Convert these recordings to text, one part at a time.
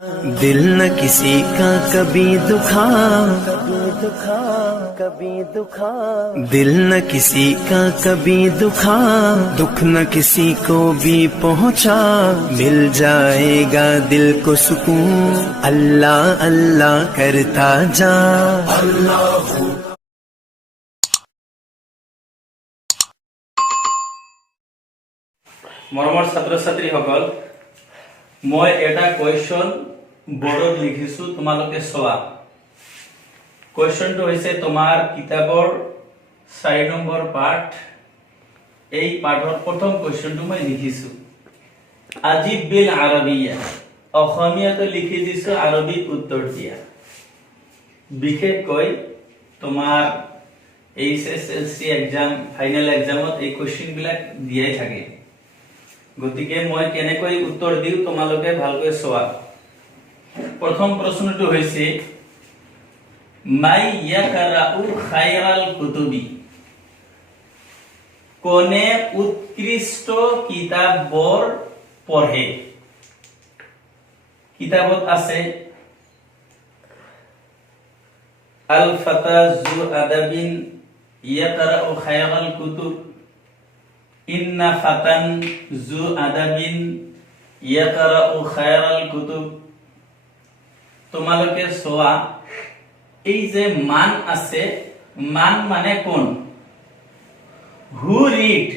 दिल न किसी का कभी दुखा, दिल न किसी का कभी दुखा, दुख न किसी को भी पहुंचा, मिल जाएगा दिल को सुकून, अल्लाह अल्लाह करता जा। মৰমৰ ছাত্ৰ ছাত্ৰীসকল, মই এটা কুৱেশ্যন বোৰ্ডত লিখিছো, তোমালোকে চোৱা। কুৱেশ্যনটো হৈছে তোমাৰ কিতাপৰ 4 নম্বৰ পাঠ। এই পাঠৰ প্ৰথম কুৱেশ্যনটো মই লিখিছো, আজিব বিল আৰবিয়া। অসমীয়াটো লিখি দিছো, আৰবিত উত্তৰ দিয়া। বিশেষকৈ তোমাৰ HSLC এক্সাম, ফাইনেল এক্সামত এই কুৱেশ্যনবিলাক দিয়াই থাকে। গতিকে মই কেনেকৈ উত্তৰ দিও তোমালোকে ভালকৈ চোৱা। প্ৰথম প্ৰশ্নটো হৈছে মাই ইয়াকৰাউ খায়ৰাল কুতুবি। কোনে উৎকৃষ্ট কিতাপবোৰ পঢ়ে? কিতাবত আছে আল ফাতা যু আদাবিন ইয়াকৰাউ খায়ৰাল কুতুব, ইন্না ফাতান যু আদাবিন ইয়াকৰাউ খায়ৰাল কুতুব। তোমালোকে চোৱা, এই যে মান আছে, মান মানে কোন? হু ৰিড,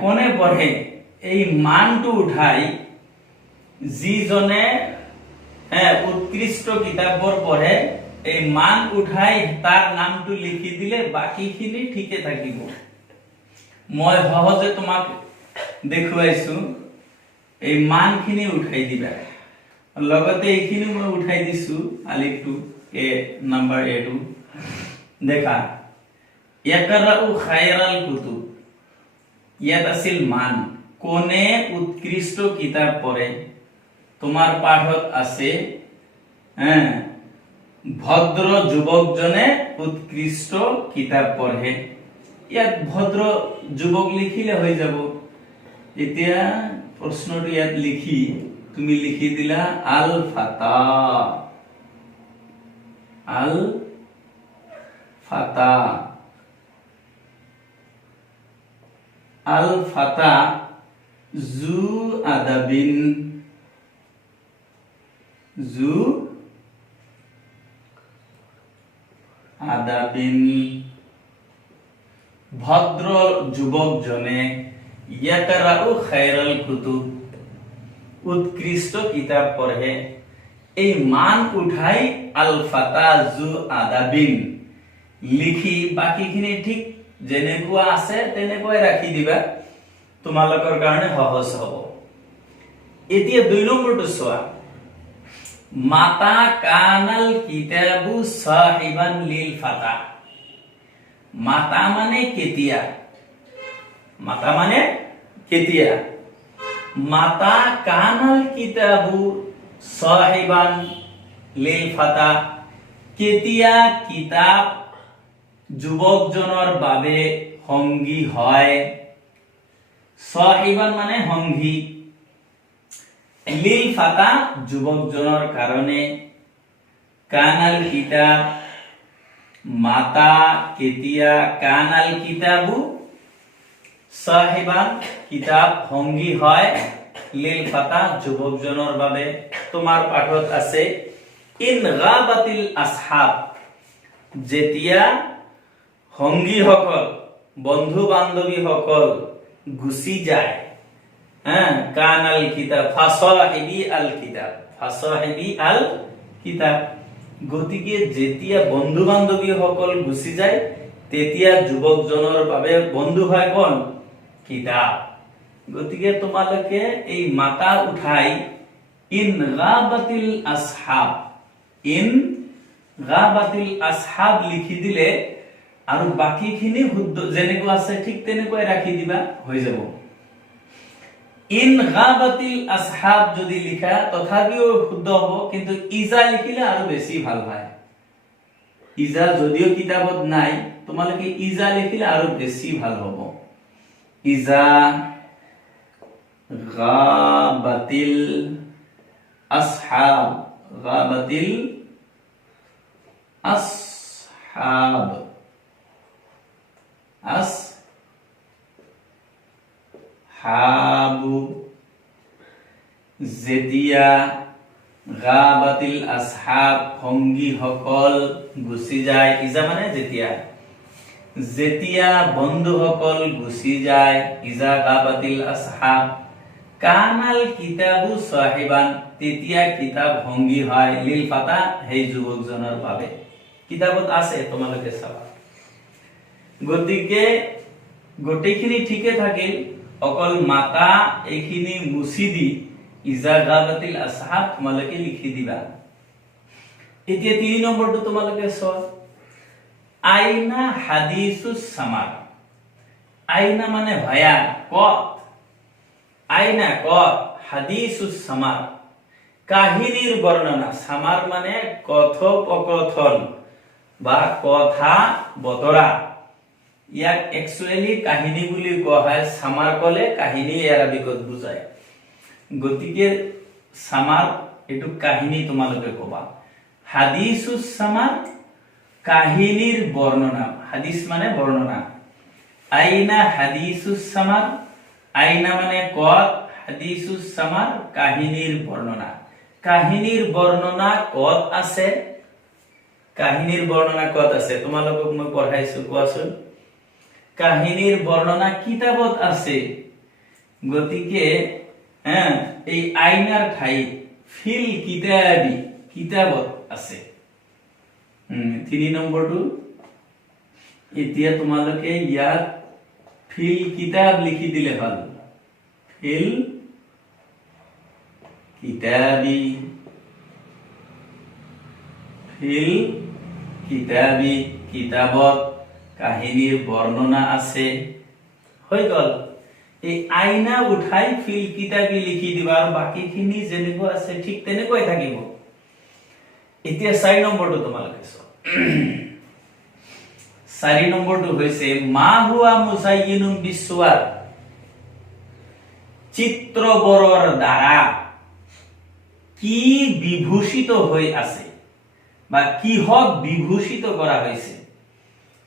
কোনে পঢ়ে? এই মানটো উঠাই যিজনে উৎকৃষ্ট কিতাপবোৰ পঢ়ে, এই মান উঠাই তাৰ নামটো লিখি দিলে বাকিখিনি ঠিকে থাকিব। মই সহজে তোমাক দেখুৱাইছো, এই মানখিনি উঠাই দিবা। লগতে এইখিনি মই উঠাই দিছো, আলিফটো এ নাম্বাৰ এটো দেখা। ইয়াকৰাউ খায়ৰাল কুতুব, ইয়াত আছিল মান, কোনে উৎকৃষ্ট কিতাপ পঢ়ে। তোমাৰ পাঠত আছে ভদ্ৰ যুৱকজনে উৎকৃষ্ট কিতাপ পঢ়ে। ইয়াত ভদ্ৰ যুৱক লিখিলে হৈ যাব। এতিয়া প্ৰশ্নটো ইয়াত লিখি তুমি লিখি দিলা আল ফাতা, আল ফাতা, আল ফাতা যু আদাবিন, যু আদাবিন, ভদ্র যুৱকজনে ইয়াকরাউ খায়রাল কুতুব, উৎকৃষ্ট কিতাপ পঢ়ে। এই মান উঠাই আল ফাতা যু আদাবিন লিখি বাকিখিনি ঠিক যেনেকুৱা আছে তেনেকৈ ৰাখি দিবা, তোমালোকৰ কাৰণে সহজ হ'ব। এতিয়া 2 নম্বৰটো চোৱা, মাতা কানাল কিতাবু সাহিবান লিল ফাতা। মাতা মানে কেতিয়া? মাতা মানে কেতিয়া? মাতা কানাল কিতাবু সাহিবান লিল ফাতা, কেতিয়া কিতাপ যুৱকজনৰ বাবে সংগী হয়। সাহিবান মানে সংগী, লিল ফাতা যুৱকজনৰ কাৰণে, কানাল কিতাব মাতা কেতিয়া, কানাল কিতাবু সাহিবান কিতাপ সংগী হয়, লিল ফাতা যুৱকজনৰ বাবে। তোমাৰ পাঠত আছে ইন গাবাতিল আসহাব, যেতিয়া সংগীসকল, বন্ধু বান্ধৱীসকল গুচি যায়, কানাল কিতাব ফাসাহিবি আল কিতাব, ফাসাহিবি আল কিতাব। গতিকে যেতিয়া বন্ধু বান্ধৱীসকল গুচি যায়, তেতিয়া যুৱকজনৰ বাবে বন্ধু হয় কোন? কিতাপ। গতিকে তোমালোকে এই মাতা উঠাই ইন গাবাতিল আসহাব, ইন গাবাতিল আসহাব লিখি দিলে আৰু বাকিখিনি শুদ্ধ যেনেকুৱা আছে ঠিক তেনেকৈ ৰাখি দিবা, হৈ যাব। ইন গাবাতিল আসহাব যদি লিখা তথাপিও শুদ্ধ হ'ব, কিন্তু ইজা লিখিলে আৰু বেছি ভাল হয়। ইজা যদিও কিতাপত নাই, তোমালোকে ইজা লিখিলে আৰু বেছি ভাল হ'ব। ইজা গাবাতিল আসহাব, গাবাতিল আসহাব, আসহাবু, যেতিয়া গাবাতিল আসহাব সঙ্গী সকল গুচি যায়, ইজা মানে যেতিয়া, যেতিয়া বন্ধুসকল গুচি যায়, ইজা গাবাতিল আসহাব, কানাল কিতাবু সাহিবান, তেতিয়া কিতাব সঙ্গী হয়, লিল ফাতা সেই যুৱকজনৰ বাবে। কিতাবত আছে, তোমালোকে চাবা। গতিকে গোটেইখিনি ঠিকে থাকিল, অকল মাতা এইখিনি মুচি দি ইজা গাবাতিল আসহাব তোমালোকে লিখি দিবা। এতিয়া 3 নম্বৰটো তোমালোকে চোৱা, আইনা হাদিসুস সামার। আইনা মানে ভায়া, কত, আইনা কত, হাদিসুস সামার কাহিনীর বর্ণনা, সামার মানে কথোপকথন বা কথা বতৰা, ইয়াক একচুয়ালি কাহিনী বুলি কোৱা হয়। সামাৰ কলে কাহিনী আৰবিকত বুজায়। গতিকে সামাৰ এটু কাহিনী তোমালোকে কবা। হাদিসুস সামার কাহিনীর বর্ণনা, হাদিস মানে বর্ণনা। আইনা হাদিসুস সামার, আইনা মানে কত, হাদিসুস সামার কাহিনীর বর্ণনা। কাহিনীর বর্ণনা কত আছে, কাহিনীর বর্ণনা কত আছে তোমালোকক মই পঢ়াইছো, কোৱাচোন। কাহিনীৰ বৰ্ণনা কিতাবত আছে। গতিকে এই আইনাৰ ঠাই ফিল কিতাবি, কিতাবত আছে। 3 নম্বৰটো, এতিয়া তোমালোকে ইয়াত ফিল কিতাব লিখি দিলে ভাল। ফিল কিতাবি, ফিল কিতাবি, কিতাবত কাহিনীর বর্ণনা আছে, হৈ গল। এই আইনা উঠাই ফিল কিতাবি লিখি দিবা, আৰু বাকিখিনি যেনেকুৱা আছে ঠিক তেনেকুৱাই থাকিব। এতিয়া 4 নম্বৰটো তোমালোকে চোৱা। 4 নম্বৰটো হৈছে মা হুয়া মুসাইয়িনুম বিসওয়াৰ, চিত্ৰবৰৰ দ্বাৰা কি বিভূষিত হৈ আছে বা কিহক বিভূষিত কৰা হৈছে।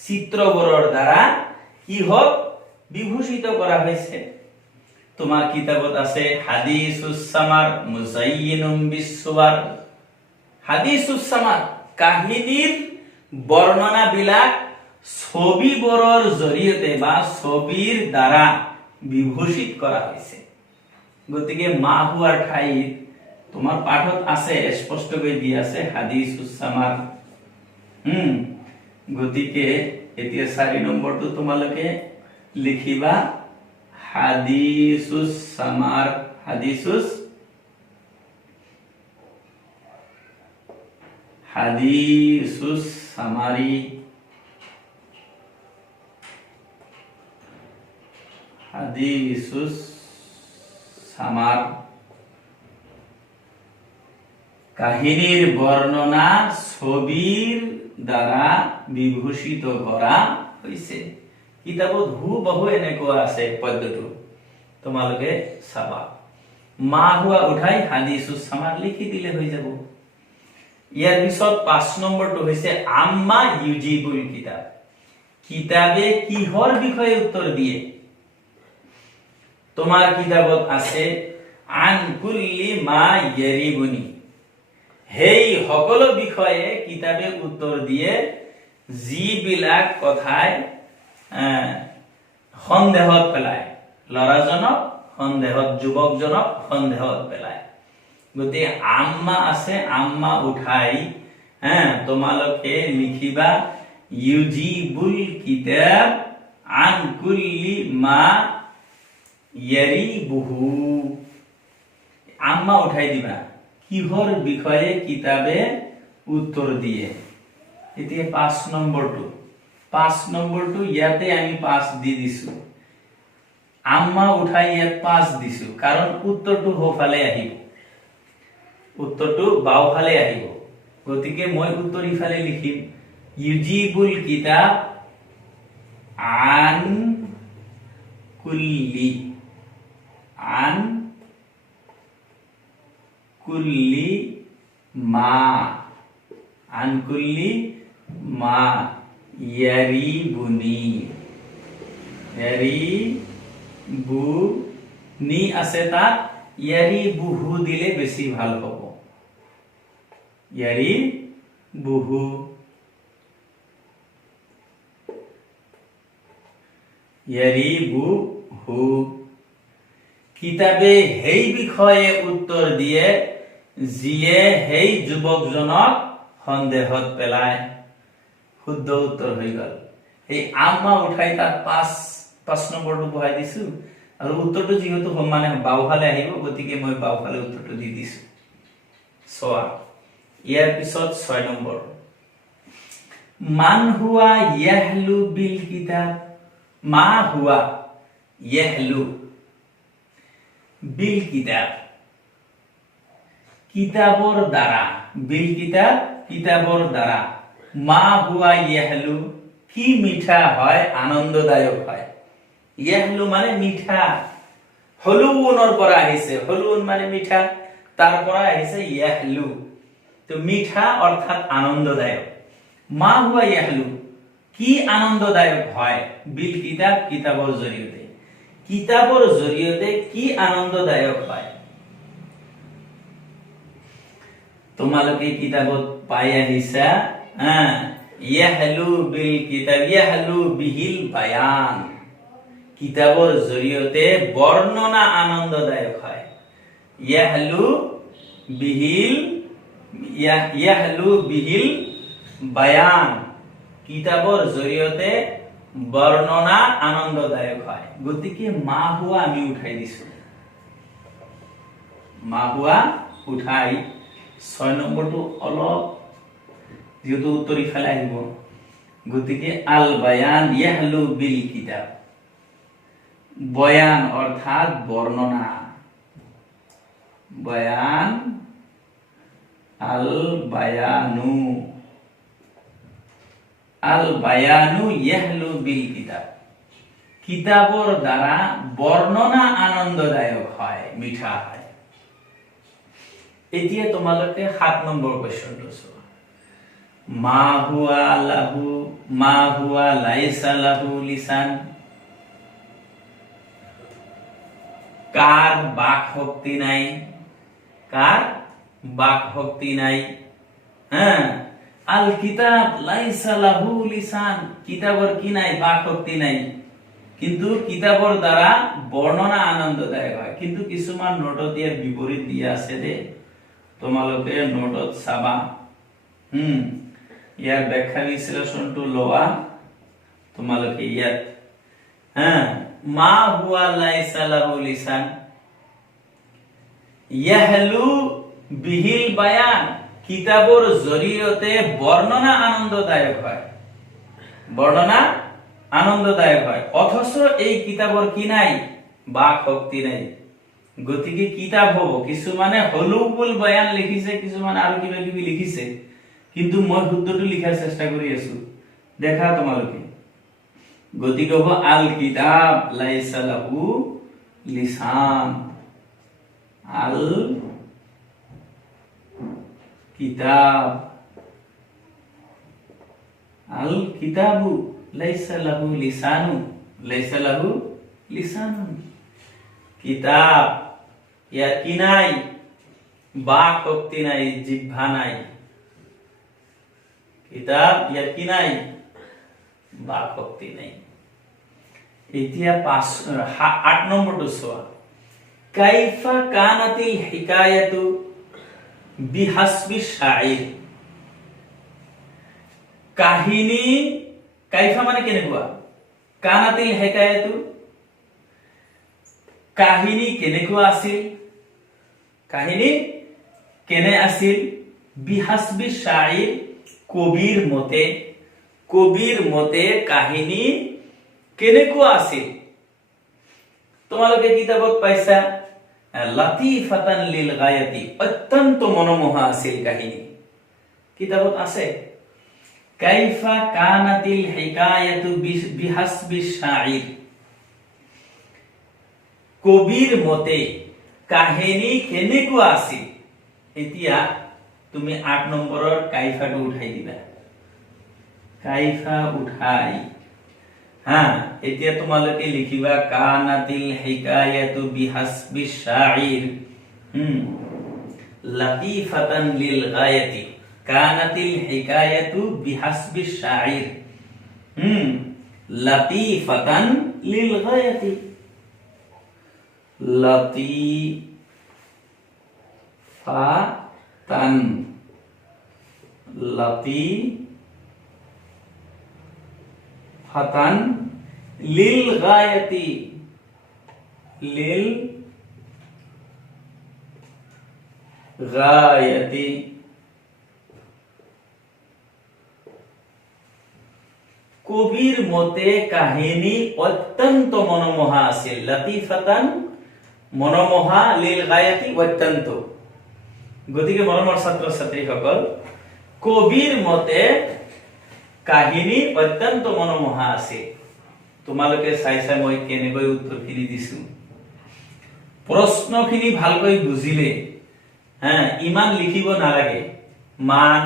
চিত্ৰবৰৰ দ্বাৰা কিহক বিভূষিত কৰা হৈছে। তোমাৰ কিতাবত আছে হাদিসুস সামাৰ মুসাইয়িনুম বিসওয়াৰ। হাদিসুস সামাৰ কাহিনীৰ বৰ্ণনা বিলাক ছবিবোৰৰ জৰিয়তে বা ছবিৰ দ্বাৰা বিভূষিত কৰা হৈছে। গতিকে মা হুৱাৰ ঠাইত তোমাৰ পাঠত আছে, স্পষ্টকৈ দিয়া আছে হাদিসুস সামাৰ। গতিকে এতিয়া 4 নম্বৰটো তোমালোকে লিখিবা হাদিসুস সামাৰ, হাদিসুস, হাদিসুস সামাৰি, হাদিসুস সামাৰ কাহিনীৰ বৰ্ণনা ছবিৰ দ্বাৰা বিভূষিত কৰা হৈছে। কিতাবত হুবহু এনেকুৱা আছে পদ্যটো, তোমালোকে চাবা। মা হুয়া উঠাই হাদিসুস সামাৰ লিখি দিলে হৈ যাব। ইয়াৰ পিছত 5 নম্বৰটো হৈছে আম্মা ইউজিবুল কিতাব। কিতাবে কিহৰ বিষয়ে উত্তৰ দিয়ে। তোমাৰ কিতাবত আছে আন কুল্লি মা ইয়াৰিবুনি, সেই সকলো বিষয়ে কিতাবে উত্তৰ দিয়ে যিবিলাক কথাই সন্দেহত পেলায়, লৰাজনক সন্দেহত, যুৱকজনক সন্দেহত পেলায়। গতিকে আম্মা আছে, আম্মা উঠাই তোমালোকে লিখিবা ইউজিবুল কিতাব আন কুল্লি মা ইয়ারিবুহু। আম্মা উঠাই দিবা, কিহৰ বিষয়ে কিতাবে উত্তৰ দিয়ে। এতিয়া 5 নম্বৰটো, 5 নম্বৰটো ইয়াতে আমি 5 দি দিছো। আম্মা উঠাই ইয়াত 5 দিছো, কাৰণ উত্তৰটো সোঁফালে আহিব, উত্তৰটো বাওঁফালে আহিব। গতিকে মই উত্তৰ ইফালে লিখিম ইউজিবুল কিতাব আন কুল্লি, আন কুল্লি মা, আন কুল্লি মা ইয়ারিবুনি, ইয়ারিবুনি আছে তাত, ইয়ারিবুহু দিলে বেছি ভাল হ'ব। ইয়ারিবুহু, ইয়ারিবুহু। কিতাবে সেই বিষয়ে উত্তৰ দিয়ে যিয়ে সেই যুৱকজনক সন্দেহত পেলায়। শুদ্ধ উত্তৰ হৈ গল। এই আম্মা উঠাই তাত পাঁচ নম্বৰটো বহাই দিছো, আৰু উত্তৰটো যিহেতু মানে বাওঁফালে আহিব, গতিকে মই বাওঁফালে উত্তৰটো দি দিছো। চোৱা, ইয়াৰ পিছত 6 নম্বৰ, মান হুৱা ইয়াহলু বিল কিতাব, মা হুৱা ইয়াহলু বিল কিতাব, কিতাবৰ দ্বাৰা, বিল কিতাব কিতাবৰ দ্বাৰা, মা হুৱা ইয়াহলু কি মিঠা হয়, আনন্দদায়ক হয়। ইয়াহলু মানে মিঠা, হলুনৰ পৰা আহিছে, হলুন মানে মিঠা, তাৰ পৰা আহিছে ইয়াহলু, তো মিঠা অৰ্থাৎ আনন্দদায়ক। মা হুৱা ইয়াহলু কি আনন্দদায়ক হয়, বিল কিতাব কিতাবৰ জৰিয়তে, কিতাবৰ জৰিয়তে কি আনন্দদায়ক হয়। তোমালোকে কিতাবত পাই আহিছা, ইয়াহলু বিল কিতাব, ইয়াহলু বিহিল বায়ান, কিতাবৰ জৰিয়তে বৰ্ণনা আনন্দদায়ক হয়। ইয়াহলু বিহিল, ইয়াহলু বিহিল বায়ান, কিতাবৰ জৰিয়তে বৰ্ণনা আনন্দদায়ক হয়। গতিকে মা হুৱা আমি উঠাই দিছো, মা হুৱা উঠাই 6 নম্বৰটো অলপ যেহেতু উত্তৰ ইফালে আহিব, গতিকে আল বায়ান ইয়াহলু বিল কিতাব, বয়ান অৰ্থাৎ বৰ্ণনা, বয়ান, আল বায়ানু, আল বায়ানু ইয়াহলু বিল কিতাব, কিতাবৰ দ্বাৰা বৰ্ণনা আনন্দদায়ক হয়, মিঠা হয়। এতিয়া তোমালোকে 7 নম্বৰ কোৱেশ্চনটো চোৱা, মা হুৱা লাহু, মা হুৱা লাইসা লাহু লিসান, কাৰ বাক শক্তি নাই, কাৰ বাক শক্তি নাই। আল কিতাব লাইসা লাহু লিসান, কিতাবৰ কি নাই, বাক শক্তি নাই, কিন্তু কিতাবৰ দ্বাৰা বৰ্ণনা আনন্দদায়ক হয়। কিন্তু কিছুমান নোটত ইয়াৰ বিপৰীত দিয়া আছে দে, তোমালোকে নোটত চাবা। ইয়াৰ ব্যাখ্যা বিশ্লেষণটো লোৱা তোমালোকে ইয়াত। মা হুৱা লাইসা লাহু লিসান, ইয়াহলু বিহিল বায়ান, কিতাবৰ জৰিয়তে বৰ্ণনা আনন্দদায়ক হয়, বৰ্ণনা আনন্দদায়ক হয়, অথচ এই কিতাবৰ কি নাই, বাক শক্তি নাই। গতিকে কিতাব হব, কিছুমানে হলুবুল বায়ান লিখিছে, কিছুমানে আৰু কিবা কিবি লিখিছে, কিন্তু মই শুদ্ধটো লিখাৰ চেষ্টা কৰি আছো, দেখা তোমালোকে। গতিকে হব আল কিতাব লাইসা লাহু লিসান, আল কিতাব, আল কিতাবু লাইসা লাহু লিসানু, লাইসা লাহু লিসানু, কিতাব ইয়াৰ কি নাই, বাক শক্তি নাই, জিহ্বা নাই। কিতাব ইয়াৰ কি নাই, বাক শক্তি নাই। এতিয়া 8 নম্বৰটো চোৱা, কাইফা কানাতিল হিকায়াতু বিহাসবি শাইৰ, কাহিনী, কাইফা মানে কেনেকুৱা, কানাতিল হিকায়াতু কাহিনী কেনেকুৱা আছিল, কাহিনী কেনে আছিল, বিহাসবি শাইৰ কবিৰ মতে, কবিৰ মতে কাহিনী কেনেকুৱা আছিল। তোমালোকে কিতাপত পাইছা লাতিফাতান লিল গায়াতি, অত্যন্ত মনোমোহা আছিল কাহিনী, কিতাপত আছে। কাইফা কানাতিল হিকায়াতু বিহাসবি শাইৰ, কবিৰ মতে কাহিনী কেনেকুৱা আছিল এতিয়া তুমি 8 নম্বৰৰ কাইফাটো উঠাই দিবা কাইফা উঠাই এতিয়া তোমালোকে লিখিবা কানাতিল হিকায়াতু বিহাসবি শাইৰ লতিফাতান লিল গায়াতি কানাতিল হিকায়াতু বিহাসবি শাইৰ লতিফাতান লিল গায়াতি লতিফাতান লতিফাতান লিল গায়াতি লিল গায়াতি কবির মতে কাহিনী অত্যন্ত মনোমোহা আছিল লতিফাতান মনোমোহা লিল গায়াতি অত্যন্ত গতিকে মৰমৰ ছাত্ৰ ছাত্ৰীসকল কবিৰ মতে কাহিনী অত্যন্ত মনোমোহা আছিল তোমালোকে চাইছা মই কেনেকৈ উত্তৰখিনি দিছো প্ৰশ্নখিনি ভালকৈ বুজিলে ইমান লিখিব নালাগে মান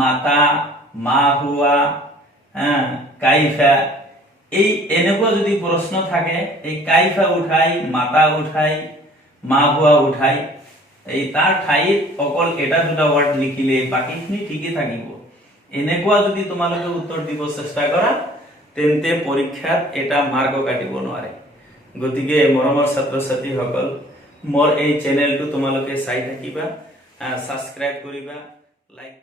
মাতা মা হুয়া কাইফা এই এনেকুৱা যদি প্ৰশ্ন থাকে এই কাইফা উঠাই মাতা উঠাই মা হুয়া উঠাই এই তাৰ ঠাইত অকল এটা দুটা ওয়াৰ্ড লিখিলে বাকিখিনি ঠিকই থাকিব এনেকুৱা যদি তোমালোকে উত্তৰ দিব চেষ্টা কৰা তেন্তে পৰীক্ষাত এটা মাৰ্ক কাটিব নোৱাৰে গতিকে মৰমৰ ছাত্ৰ ছাত্ৰীসকল মোৰ এই চেনেলটো তোমালোকে চাই থাকিবা সাবস্ক্ৰাইব কৰিবা লাইক